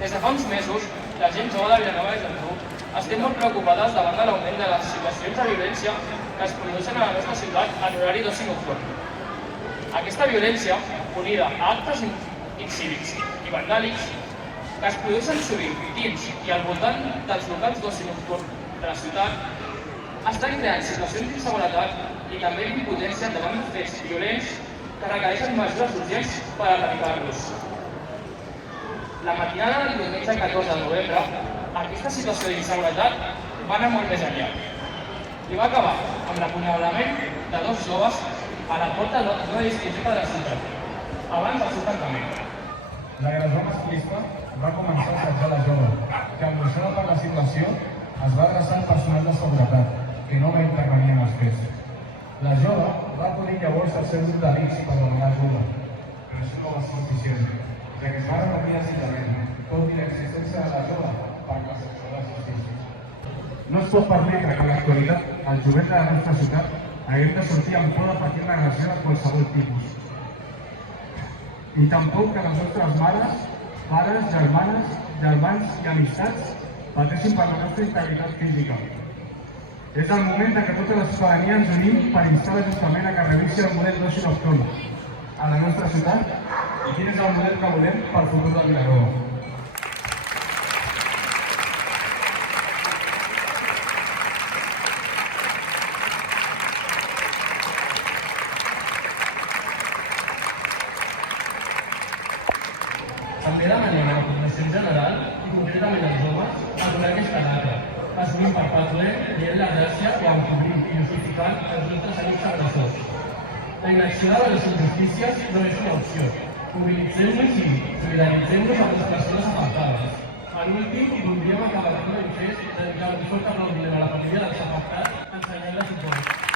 Des de fa uns mesos, la gent jove de Vilanova i Geltrú estem molt preocupades davant de l'augment de les situacions de violència que es produeixen a la nostra ciutat en horari d'oci nocturn. Aquesta violència, unida a actes incívics i vandàlics, que es produeixen sovint dins i al voltant dels locals d'oci nocturn de la ciutat, estan creant situacions d'inseguretat i també d'impotència davant de fets violents que requereixen mesures urgents per erradicar-los. La matinada del diumenge 14 de novembre, aquesta situació d'inseguretat va anar molt més enllà i va acabar amb l'apunyalament de dos joves a la porta d'una discoteca de la ciutat, abans del seu tancament. L'agressor masclista va començar a assetjar la jove, que angoixada per la situació es va adreçar al personal de seguretat, que no va intervenir en els fets. La jove va acudir llavors al seu grup d'amics per demanar ajuda, però això no va ser suficient, ja que es va repetir l'assentament, tot i l'existència de la jove per la secció de justícia. No es pot permetre que en l'actualitat el jovent de la nostra ciutat haguem de sortir amb por de patir una agressió de qualsevol tipus. Ni tampoc que les nostres mares, pares, germans i amistats pateixin per la nostra integritat física. És el moment que tota la ciutadania ens unim per instar l'Ajuntament a que revisi el model d'oci nocturn a la nostra ciutat i quin és el model que volem pel futur de Vilanova. També demanem a la població en general, i concretament als joves, a donar aquesta data, assumint per part dolent, dient la gràcia o encobrint i justificant els nostres amics agressors. La inacció de les injustícies no és una opció. Mobilitzem-nos i solidaritzem-nos amb les persones afectades. Per últim, voldríem acabar aquest manifest dedicant un fort aplaudiment a la família dels afectats, ensenyant-la suport.